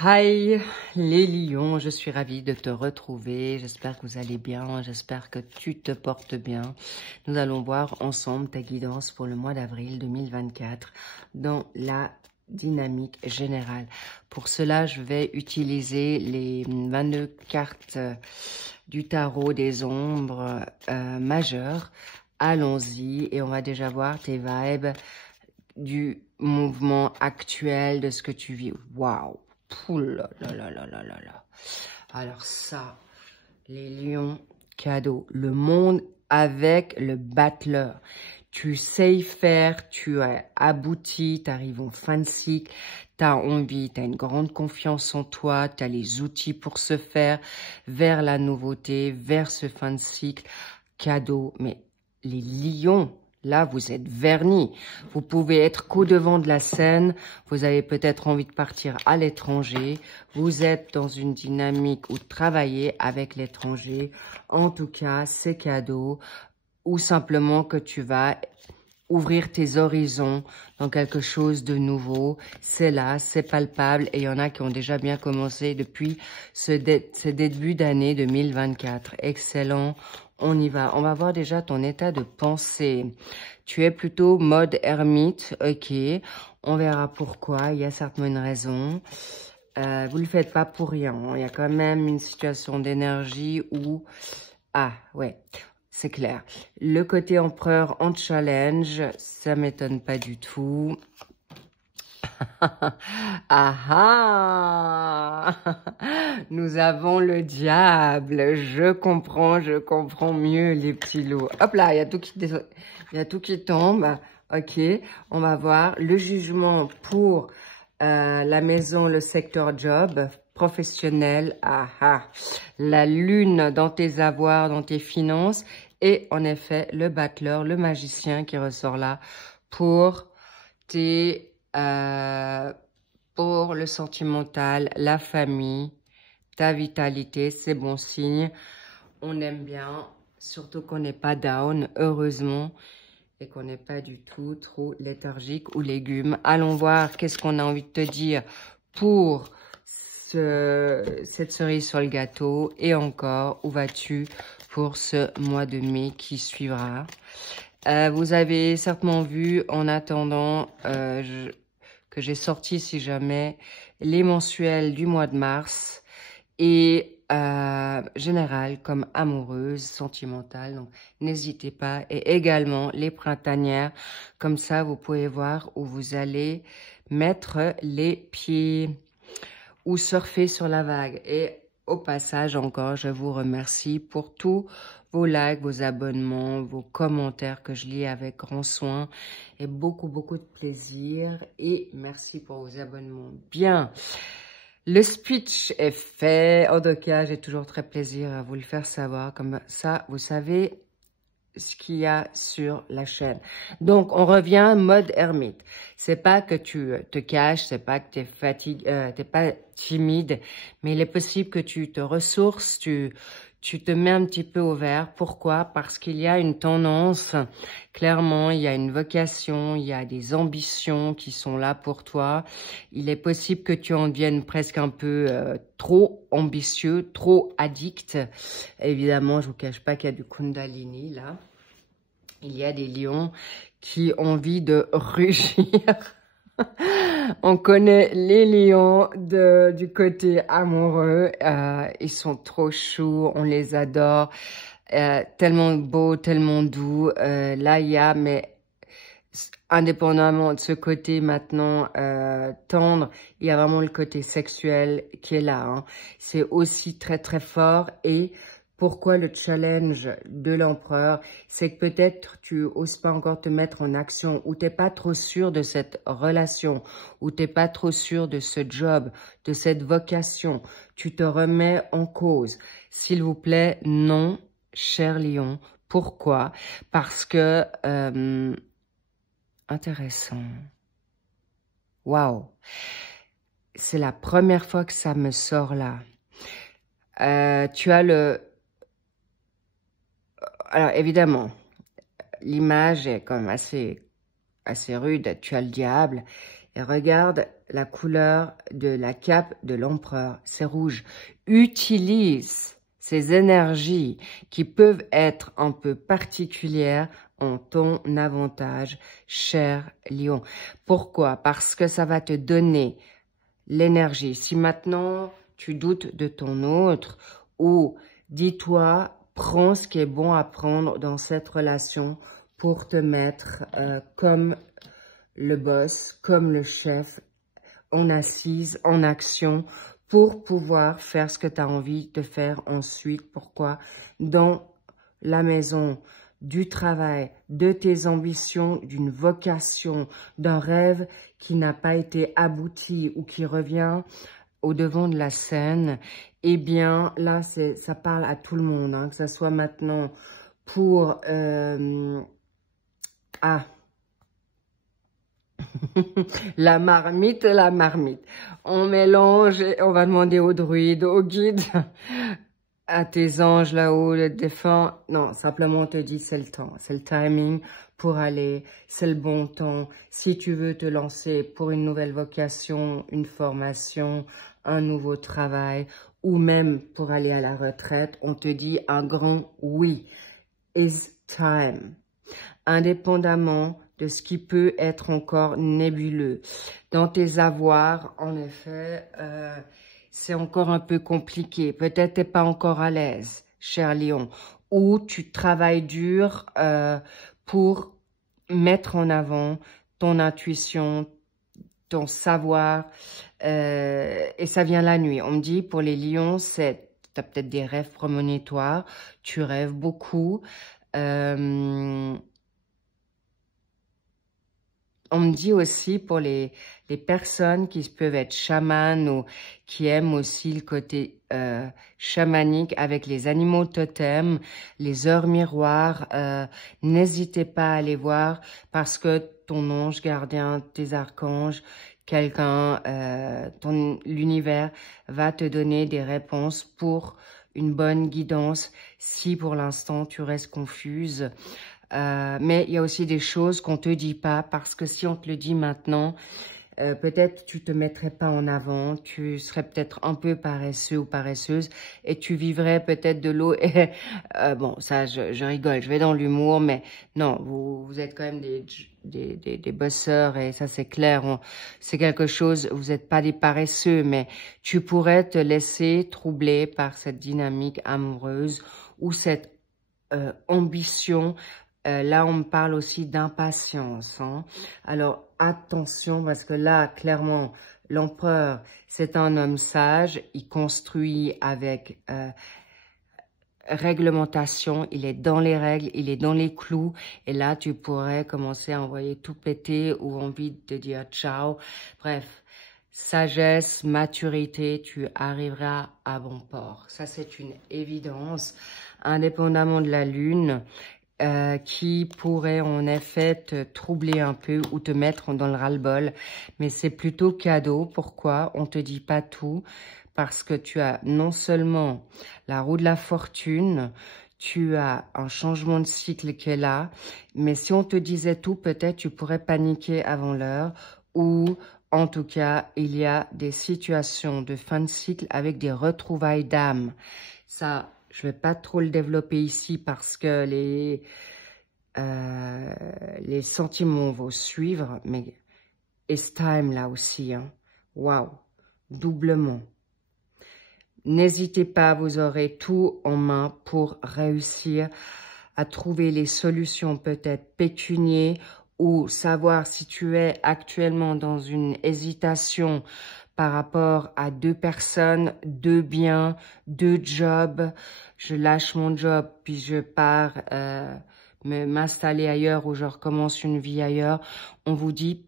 Hi les lions, je suis ravie de te retrouver, j'espère que vous allez bien, j'espère que tu te portes bien. Nous allons voir ensemble ta guidance pour le mois d'avril 2024 dans la dynamique générale. Pour cela, je vais utiliser les 22 cartes du tarot des ombres majeures. Allons-y et on va déjà voir tes vibes du mouvement actuel, de ce que tu vis. Waouh! Ouh là là là là là là là. Alors ça, les lions, cadeau. Le monde avec le battleur. Tu sais y faire, tu as abouti, tu arrives en fin de cycle, tu as envie, tu as une grande confiance en toi, tu as les outils pour se faire vers la nouveauté, vers ce fin de cycle. Cadeau, mais les lions, là, vous êtes vernis. Vous pouvez être qu'au-devant de la scène. Vous avez peut-être envie de partir à l'étranger. Vous êtes dans une dynamique où travailler avec l'étranger. En tout cas, c'est cadeau. Ou simplement que tu vas ouvrir tes horizons dans quelque chose de nouveau. C'est là, c'est palpable. Et il y en a qui ont déjà bien commencé depuis ce début d'année 2024. Excellent. On y va. On va voir déjà ton état de pensée. Tu es plutôt mode ermite. Ok. On verra pourquoi. Il y a certainement une raison. Vous ne le faites pas pour rien. Il y a quand même une situation d'énergie où... Ah, ouais. C'est clair. Le côté empereur en challenge, ça m'étonne pas du tout. Ah ah! Nous avons le diable. Je comprends mieux les petits loups. Hop là, il y a tout qui tombe. Ok, on va voir le jugement pour la maison, le secteur job professionnel. Ah ah! La lune dans tes avoirs, dans tes finances. Et en effet, le battleur, le magicien qui ressort là pour tes... pour le sentimental, la famille, ta vitalité, c'est bon signe. On aime bien, surtout qu'on n'est pas down, heureusement, et qu'on n'est pas du tout trop léthargique ou légumes. Allons voir qu'est-ce qu'on a envie de te dire pour cette cerise sur le gâteau. Et encore, où vas-tu pour ce mois de mai qui suivra? Vous avez certainement vu en attendant que j'ai sorti, si jamais, les mensuels du mois de mars et général comme amoureuse, sentimentale. Donc, n'hésitez pas. Et également les printanières. Comme ça, vous pouvez voir où vous allez mettre les pieds ou surfer sur la vague. Et au passage, encore, je vous remercie pour tous vos likes, vos abonnements, vos commentaires que je lis avec grand soin et beaucoup de plaisir. Et merci pour vos abonnements. Bien, le speech est fait. En tout cas, j'ai toujours très plaisir à vous le faire savoir. Comme ça, vous savez ce qu'il y a sur la chaîne. Donc, on revient mode ermite. C'est pas que tu te caches, c'est pas que tu es fatigué, t'es pas timide, mais il est possible que tu te ressources, tu te mets un petit peu au vert. Pourquoi? Parce qu'il y a une tendance, clairement, il y a une vocation, il y a des ambitions qui sont là pour toi. Il est possible que tu en deviennes presque un peu trop ambitieux, trop addict. Évidemment, je vous cache pas qu'il y a du Kundalini là. Il y a des lions qui ont envie de rugir. On connaît les lions du côté amoureux. Ils sont trop choux, on les adore. Tellement beaux, tellement doux. Là, il y a, mais indépendamment de ce côté maintenant tendre, il y a vraiment le côté sexuel qui est là. Hein. C'est aussi très fort. Et pourquoi le challenge de l'empereur? C'est que peut-être tu oses pas encore te mettre en action, ou t'es pas trop sûr de cette relation, ou t'es pas trop sûr de ce job, de cette vocation. Tu te remets en cause. S'il vous plaît, non, cher lion. Pourquoi? Parce que... intéressant. Waouh. C'est la première fois que ça me sort là. Tu as le... Alors, évidemment, l'image est quand même assez rude. Tu as le diable. Et regarde la couleur de la cape de l'empereur, c'est rouge. Utilise ces énergies qui peuvent être un peu particulières en ton avantage, cher Lion. Pourquoi? Parce que ça va te donner l'énergie. Si maintenant tu doutes de ton autre, ou dis-toi, prends ce qui est bon à prendre dans cette relation pour te mettre comme le boss, comme le chef, en assise, en action, pour pouvoir faire ce que tu as envie de faire ensuite. Pourquoi? Dans la maison, du travail, de tes ambitions, d'une vocation, d'un rêve qui n'a pas été abouti ou qui revient au devant de la scène, eh bien, là, ça parle à tout le monde, hein, que ce soit maintenant pour... la marmite. On mélange et on va demander aux druides, aux guides, à tes anges là-haut, le défunt. Non, simplement on te dit c'est le temps, c'est le timing pour aller, c'est le bon temps. Si tu veux te lancer pour une nouvelle vocation, une formation, un nouveau travail, ou même pour aller à la retraite, on te dit un grand oui. It's time. Indépendamment de ce qui peut être encore nébuleux. Dans tes avoirs, en effet, c'est encore un peu compliqué. Peut-être t'es pas encore à l'aise, cher Lion, ou tu travailles dur pour mettre en avant ton intuition, ton savoir, et ça vient la nuit. On me dit, pour les lions, tu as peut-être des rêves prémonitoires, tu rêves beaucoup, on me dit aussi pour les personnes qui peuvent être chamanes ou qui aiment aussi le côté chamanique avec les animaux totems, les heures miroirs, n'hésitez pas à aller voir parce que ton ange gardien, tes archanges, quelqu'un, l'univers va te donner des réponses pour une bonne guidance si pour l'instant tu restes confuse. Mais il y a aussi des choses qu'on te dit pas parce que si on te le dit maintenant, peut-être tu te mettrais pas en avant, tu serais peut-être un peu paresseux ou paresseuse et tu vivrais peut-être de l'eau. Bon, ça, je rigole, je vais dans l'humour, mais non, vous êtes quand même des bosseurs et ça c'est clair. C'est quelque chose, vous n'êtes pas des paresseux, mais tu pourrais te laisser troubler par cette dynamique amoureuse ou cette ambition. Là, on me parle aussi d'impatience. Hein. Alors, attention, parce que là, clairement, l'empereur, c'est un homme sage. Il construit avec réglementation. Il est dans les règles, il est dans les clous. Et là, tu pourrais commencer à envoyer tout péter ou envie de dire ciao. Bref, sagesse, maturité, tu arriveras à bon port. Ça, c'est une évidence, indépendamment de la lune. Qui pourrait en effet te troubler un peu ou te mettre dans le ras-le-bol. Mais c'est plutôt cadeau. Pourquoi? On te dit pas tout. Parce que tu as non seulement la roue de la fortune, tu as un changement de cycle qui est là. Mais si on te disait tout, peut-être tu pourrais paniquer avant l'heure. Ou en tout cas, il y a des situations de fin de cycle avec des retrouvailles d'âme. Ça... Je ne vais pas trop le développer ici parce que les sentiments vont suivre, mais it's time là aussi. Hein. Wow, doublement. N'hésitez pas, vous aurez tout en main pour réussir à trouver les solutions peut-être pécuniaires ou savoir si tu es actuellement dans une hésitation par rapport à 2 personnes, 2 biens, 2 jobs. Je lâche mon job, puis je pars m'installer ailleurs ou je recommence une vie ailleurs. On vous dit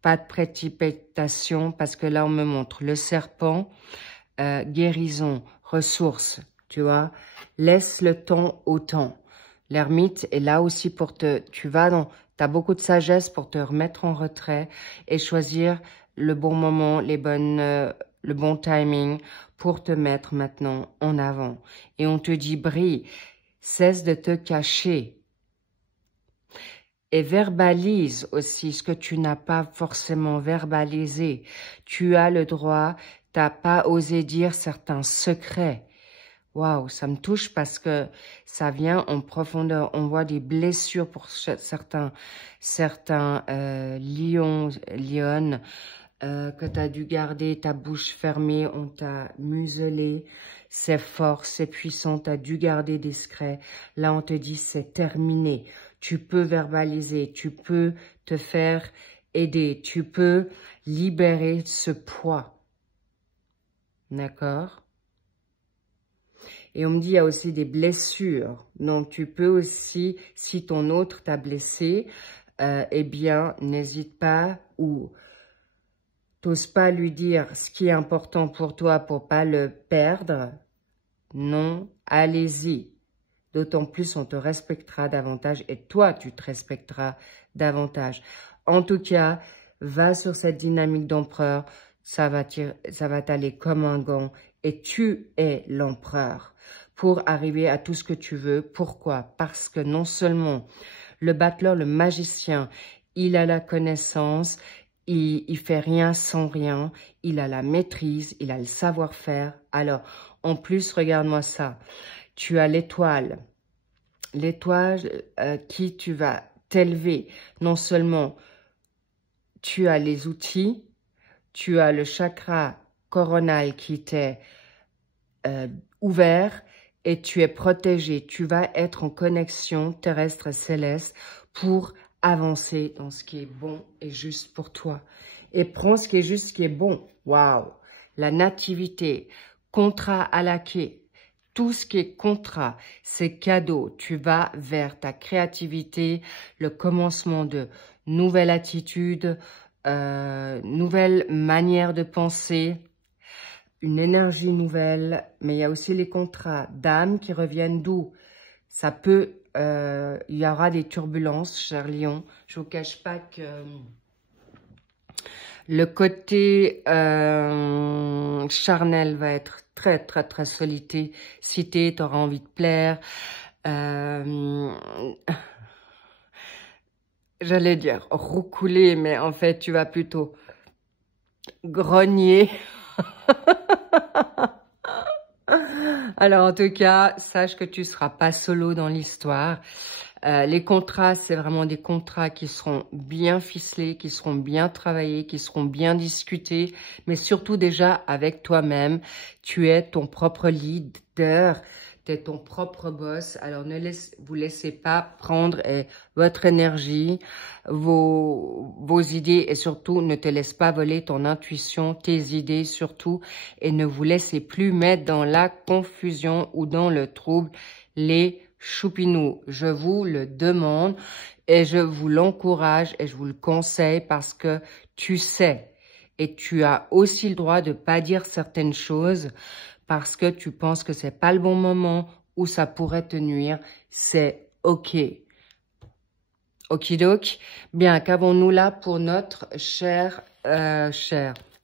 pas de précipitation parce que là, on me montre le serpent, guérison, ressources, tu vois. Laisse le temps au temps. L'ermite est là aussi pour t'as beaucoup de sagesse pour te remettre en retrait et choisir le bon moment, le bon timing pour te mettre maintenant en avant. Et on te dit, brille, cesse de te cacher. Et verbalise aussi ce que tu n'as pas forcément verbalisé. Tu as le droit, t'as pas osé dire certains secrets. Waouh, ça me touche parce que ça vient en profondeur. On voit des blessures pour certains lionnes, que tu as dû garder ta bouche fermée, on t'a muselé. C'est fort, c'est puissant, tu as dû garder discret. Là, on te dit c'est terminé. Tu peux verbaliser, tu peux te faire aider, tu peux libérer ce poids. D'accord? Et on me dit, il y a aussi des blessures. Donc, tu peux aussi, si ton autre t'a blessé, eh bien, n'hésite pas ou t'oses pas lui dire ce qui est important pour toi pour pas le perdre. Non, allez-y. D'autant plus, on te respectera davantage et toi, tu te respecteras davantage. En tout cas, va sur cette dynamique d'empereur. Ça va t'aller comme un gant et tu es l'empereur pour arriver à tout ce que tu veux. Pourquoi? Parce que non seulement le battleur, le magicien, il a la connaissance, il fait rien sans rien, il a la maîtrise, il a le savoir-faire. Alors, en plus, regarde-moi ça. Tu as l'étoile. L'étoile qui tu vas t'élever. Non seulement tu as les outils, tu as le chakra coronal qui t'est ouvert et tu es protégé. Tu vas être en connexion terrestre et céleste pour avancer dans ce qui est bon et juste pour toi. Et prends ce qui est juste, ce qui est bon. Waouh! La nativité, contrat à la quai. Tout ce qui est contrat, c'est cadeau. Tu vas vers ta créativité, le commencement de nouvelles attitudes, nouvelle manière de penser, une énergie nouvelle. Mais il y a aussi les contrats d'âme qui reviennent d'où? Ça peut, il y aura des turbulences, cher Lion. Je ne vous cache pas que le côté charnel va être très, très, très sollicité. Tu auras envie de plaire. J'allais dire roucouler, mais en fait, tu vas plutôt grogner. Alors, en tout cas, sache que tu ne seras pas solo dans l'histoire. Les contrats, c'est vraiment des contrats qui seront bien ficelés, qui seront bien travaillés, qui seront bien discutés, mais surtout déjà avec toi-même. Tu es ton propre leader, tu es ton propre boss. Alors, vous laissez pas prendre votre énergie, vos idées et surtout, ne te laisse pas voler ton intuition, tes idées surtout, et ne vous laissez plus mettre dans la confusion ou dans le trouble les choupinous. Je vous le demande et je vous l'encourage et je vous le conseille parce que tu sais et tu as aussi le droit de pas dire certaines choses parce que tu penses que c'est pas le bon moment ou ça pourrait te nuire. C'est ok. Okidoki. Bien, qu'avons-nous là pour notre cher,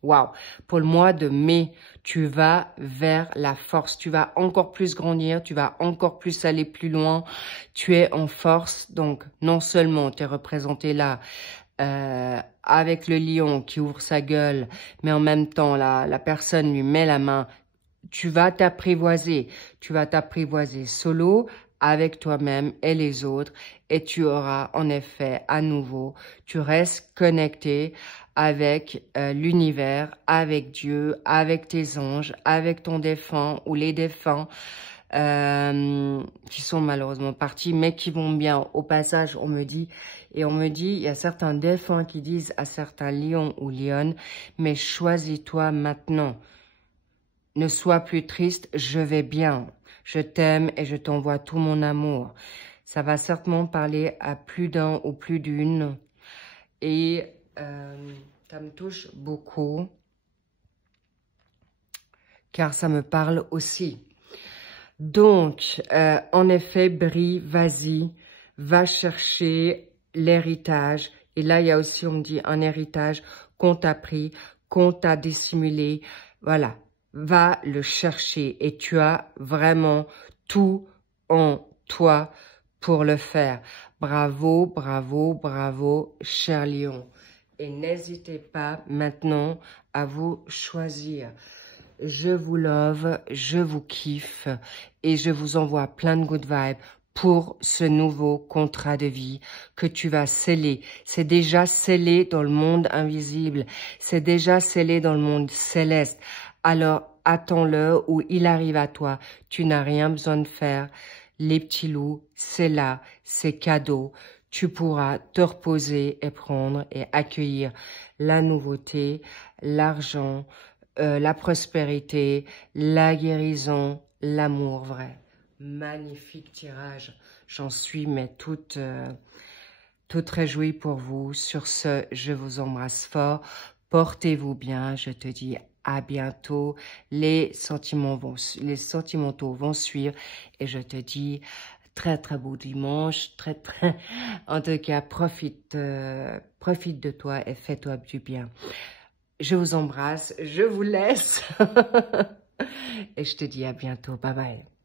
waouh, pour le mois de mai, tu vas vers la force, tu vas encore plus grandir, tu vas encore plus aller plus loin, tu es en force, donc non seulement tu es représenté là avec le lion qui ouvre sa gueule, mais en même temps la personne lui met la main, tu vas t'apprivoiser solo, avec toi-même et les autres et tu auras en effet à nouveau, tu restes connecté avec l'univers, avec Dieu, avec tes anges, avec ton défunt ou les défunts qui sont malheureusement partis mais qui vont bien. Au passage, on me dit, il y a certains défunts qui disent à certains lions ou lionnes, mais choisis-toi maintenant. Ne sois plus triste, je vais bien. Je t'aime et je t'envoie tout mon amour. Ça va certainement parler à plus d'un ou plus d'une. Et ça me touche beaucoup. Car ça me parle aussi. Donc, en effet, brille, vas-y. Va chercher l'héritage. Et là, il y a aussi, on me dit, un héritage qu'on t'a pris, qu'on t'a dissimulé. Voilà. Va le chercher et tu as vraiment tout en toi pour le faire. Bravo, bravo, bravo, cher lion. Et n'hésitez pas maintenant à vous choisir. Je vous love, je vous kiffe et je vous envoie plein de good vibes pour ce nouveau contrat de vie que tu vas sceller. C'est déjà scellé dans le monde invisible. C'est déjà scellé dans le monde céleste. Alors, attends-le ou il arrive à toi. Tu n'as rien besoin de faire. Les petits loups, c'est là, c'est cadeau. Tu pourras te reposer et prendre et accueillir la nouveauté, l'argent, la prospérité, la guérison, l'amour vrai. Magnifique tirage. J'en suis mais toute réjouie pour vous. Sur ce, je vous embrasse fort. Portez-vous bien. Je te dis à bientôt. Les sentimentaux vont suivre. Et je te dis très beau dimanche. En tout cas, profite de toi et fais-toi du bien. Je vous embrasse. Je vous laisse. Et je te dis à bientôt. Bye bye.